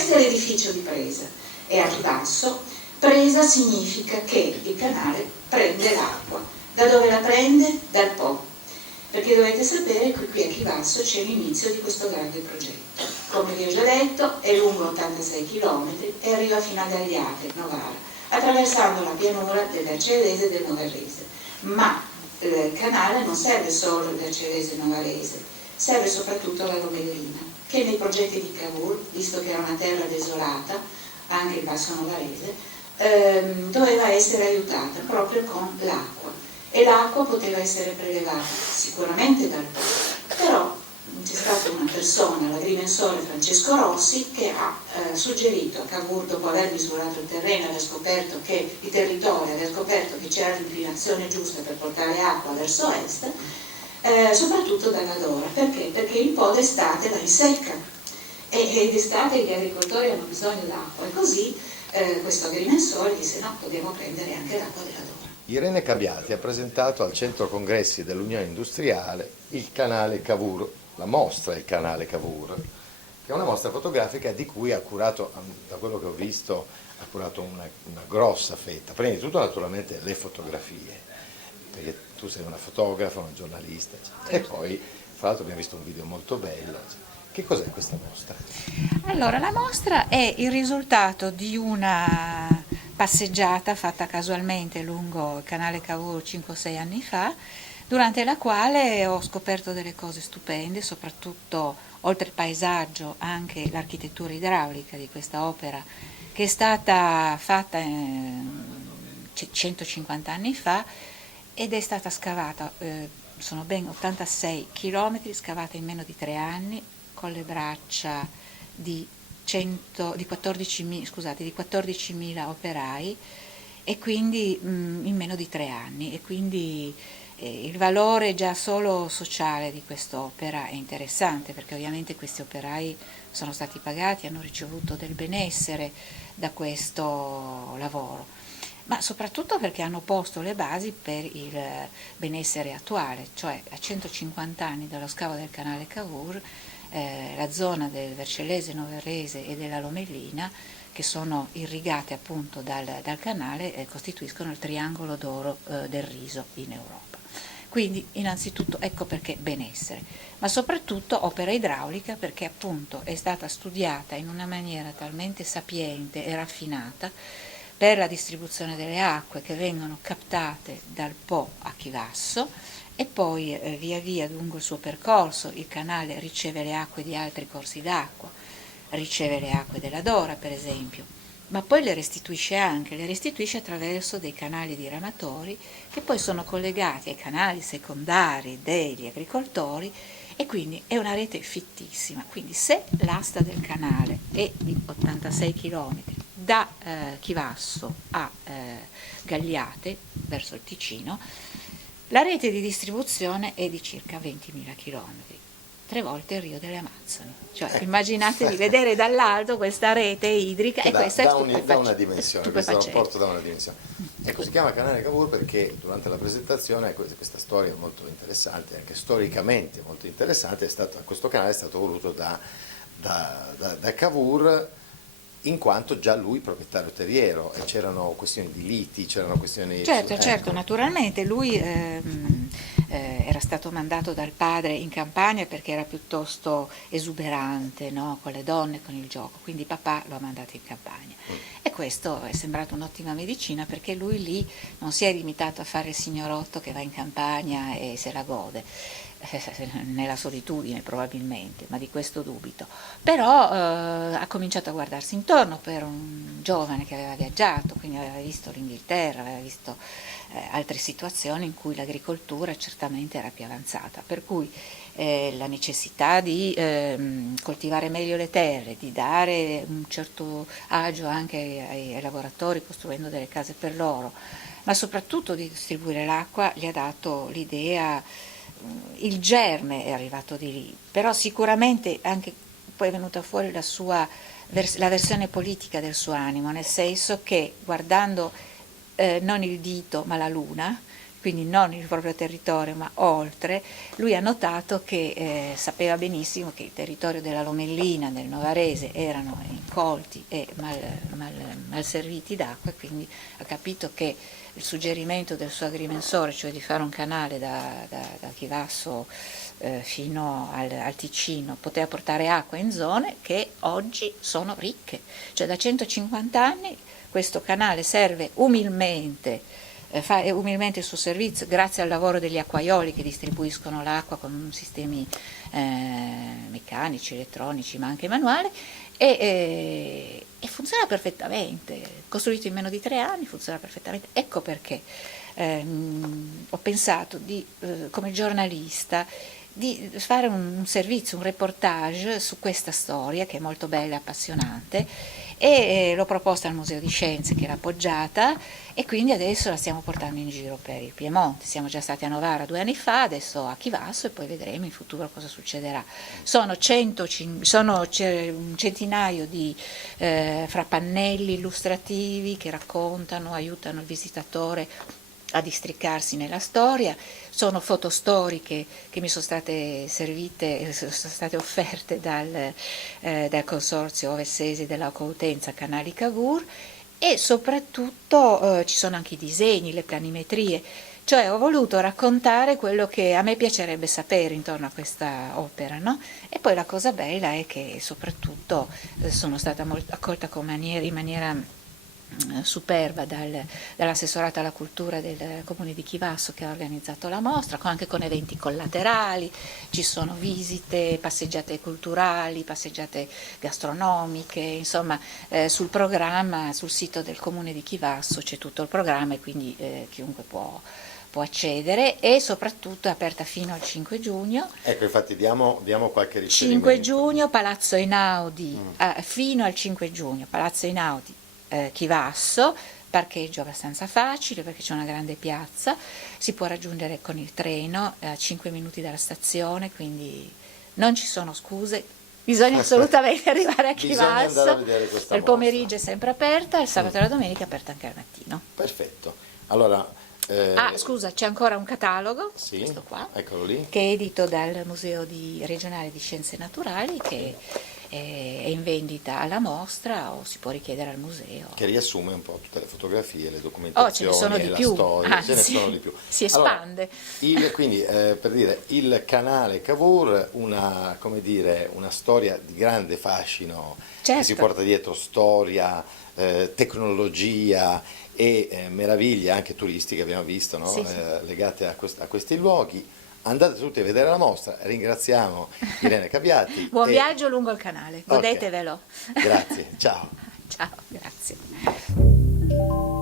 Questo è l'edificio di Presa, è a ribasso. Presa significa che il canale prende l'acqua. Da dove la prende? Dal Po. Perché dovete sapere che qui a Chivasso c'è l'inizio di questo grande progetto. Come vi ho già detto, è lungo 86 km e arriva fino a Gagliate, Novara, attraversando la pianura del Vercellese e del Novarese. Ma il canale non serve solo il Vercellese e il Novarese, serve soprattutto la Lomellina, che nei progetti di Cavour, visto che era una terra desolata, anche il Basso Novarese, doveva essere aiutata proprio con l'acqua. E l'acqua poteva essere prelevata sicuramente dal Po, però c'è stata una persona, l'agrimensore Francesco Rossi, che ha suggerito a Cavour, dopo aver misurato il terreno, aver scoperto che il territorio, aver scoperto che c'era l'inclinazione giusta per portare acqua verso est, soprattutto dalla Dora. Perché? Perché il Po d'estate va in secca e d'estate gli agricoltori hanno bisogno d'acqua, e così questo agrimensore disse no, dobbiamo prendere anche l'acqua della Dora. Irene Cabiati ha presentato al Centro Congressi dell'Unione Industriale il canale Cavour, la mostra Il canale Cavour, che è una mostra fotografica di cui ha curato, da quello che ho visto, ha curato una grossa fetta. Prima di tutto naturalmente le fotografie, perché tu sei una fotografa, una giornalista, eccetera. E poi fra l'altro abbiamo visto un video molto bello. Che cos'è questa mostra? Allora, la mostra è il risultato di una passeggiata fatta casualmente lungo il canale Cavour 5-6 anni fa, durante la quale ho scoperto delle cose stupende, soprattutto oltre il paesaggio anche l'architettura idraulica di questa opera, che è stata fatta 150 anni fa ed è stata scavata, sono ben 86 km, scavata in meno di 3 anni, con le braccia di 14.000 operai, e quindi in meno di 3 anni, e quindi il valore già solo sociale di quest'opera è interessante, perché ovviamente questi operai sono stati pagati, hanno ricevuto del benessere da questo lavoro, ma soprattutto perché hanno posto le basi per il benessere attuale, cioè a 150 anni dallo scavo del canale Cavour, la zona del Vercellese, Novarese e della Lomellina, che sono irrigate appunto dal canale, costituiscono il triangolo d'oro del riso in Europa. Quindi innanzitutto ecco perché benessere, ma soprattutto opera idraulica, perché appunto è stata studiata in una maniera talmente sapiente e raffinata per la distribuzione delle acque che vengono captate dal Po a Chivasso, e poi via via lungo il suo percorso il canale riceve le acque di altri corsi d'acqua, riceve le acque della Dora per esempio, ma poi le restituisce attraverso dei canali diramatori che poi sono collegati ai canali secondari degli agricoltori, e quindi è una rete fittissima. Quindi se l'asta del canale è di 86 km da Chivasso a Gagliate verso il Ticino, la rete di distribuzione è di circa 20.000 km, 3 volte il Rio delle Amazzoni. Cioè, immaginate di vedere dall'alto questa rete idrica, e questa da una dimensione, questo rapporto da una dimensione. Ecco, si chiama canale Cavour perché durante la presentazione questa storia molto interessante, anche storicamente molto interessante, questo canale è stato voluto da Cavour, in quanto già lui proprietario terriero, e c'erano questioni di liti, c'erano questioni... Certo, naturalmente lui era stato mandato dal padre in campagna perché era piuttosto esuberante, no? Con le donne, con il gioco, quindi papà lo ha mandato in campagna. E questo è sembrato un'ottima medicina, perché lui lì non si è limitato a fare il signorotto che va in campagna e se la gode, nella solitudine probabilmente, ma di questo dubito. Però ha cominciato a guardarsi intorno, per un giovane che aveva viaggiato, quindi aveva visto l'Inghilterra, aveva visto altre situazioni in cui l'agricoltura certamente era più avanzata, per cui la necessità di coltivare meglio le terre, di dare un certo agio anche ai lavoratori costruendo delle case per loro, ma soprattutto di distribuire l'acqua, gli ha dato l'idea, il germe è arrivato di lì, però sicuramente anche poi è venuta fuori la versione politica del suo animo, nel senso che guardando non il dito ma la luna, quindi non il proprio territorio ma oltre, lui ha notato che sapeva benissimo che il territorio della Lomellina, del Novarese, erano incolti e mal serviti d'acqua, e quindi ha capito che il suggerimento del suo agrimensore, cioè di fare un canale da Chivasso fino al Ticino, poteva portare acqua in zone che oggi sono ricche, cioè da 150 anni questo canale serve umilmente, fa umilmente il suo servizio grazie al lavoro degli acquaioli che distribuiscono l'acqua con sistemi meccanici, elettronici, ma anche manuali, e funziona perfettamente, costruito in meno di 3 anni, funziona perfettamente. Ecco perché ho pensato come giornalista di fare un servizio, un reportage su questa storia che è molto bella e appassionante, e l'ho proposta al Museo di Scienze che l'ha appoggiata, e quindi adesso la stiamo portando in giro per il Piemonte. Siamo già stati a Novara 2 anni fa, adesso a Chivasso, e poi vedremo in futuro cosa succederà. Sono un centinaio di fra pannelli illustrativi che raccontano, aiutano il visitatore a districarsi nella storia. Sono foto storiche che mi sono state offerte dal consorzio Ovessesi della Coutenza Canali Cavour, e soprattutto ci sono anche i disegni, le planimetrie, cioè ho voluto raccontare quello che a me piacerebbe sapere intorno a questa opera, no? E poi la cosa bella è che soprattutto sono stata accolta in maniera superba dall'assessorato alla cultura del comune di Chivasso, che ha organizzato la mostra, anche con eventi collaterali. Ci sono visite, passeggiate culturali, passeggiate gastronomiche, insomma sul programma, sul sito del comune di Chivasso c'è tutto il programma, e quindi chiunque può accedere, e soprattutto è aperta fino al 5 giugno. Ecco, infatti diamo qualche riferimento. 5 giugno Palazzo Einaudi, fino al 5 giugno Palazzo Einaudi, Chivasso, parcheggio abbastanza facile perché c'è una grande piazza, si può raggiungere con il treno a 5 minuti dalla stazione, quindi non ci sono scuse, bisogna assolutamente arrivare a Chivasso. Il pomeriggio è sempre aperta, il sabato e la domenica è aperta anche al mattino. Perfetto. Allora, scusa, c'è ancora un catalogo, sì, questo qua, eccolo lì, che è edito dal Museo regionale di Scienze Naturali, che è in vendita alla mostra, o si può richiedere al museo. che riassume un po' tutte le fotografie, le documentazioni, ce ne sono di la più, storia, anzi, ce ne sono di più. Si espande. Allora, quindi per dire, il canale Cavour, come dire, una storia di grande fascino, certo, che si porta dietro storia, tecnologia e meraviglie anche turistiche, abbiamo visto, no? Sì, sì. Legate a questi luoghi. Andate tutti a vedere la mostra, ringraziamo Irene Cabiati. Buon viaggio lungo il canale, godetevelo. Grazie, ciao. Ciao, grazie.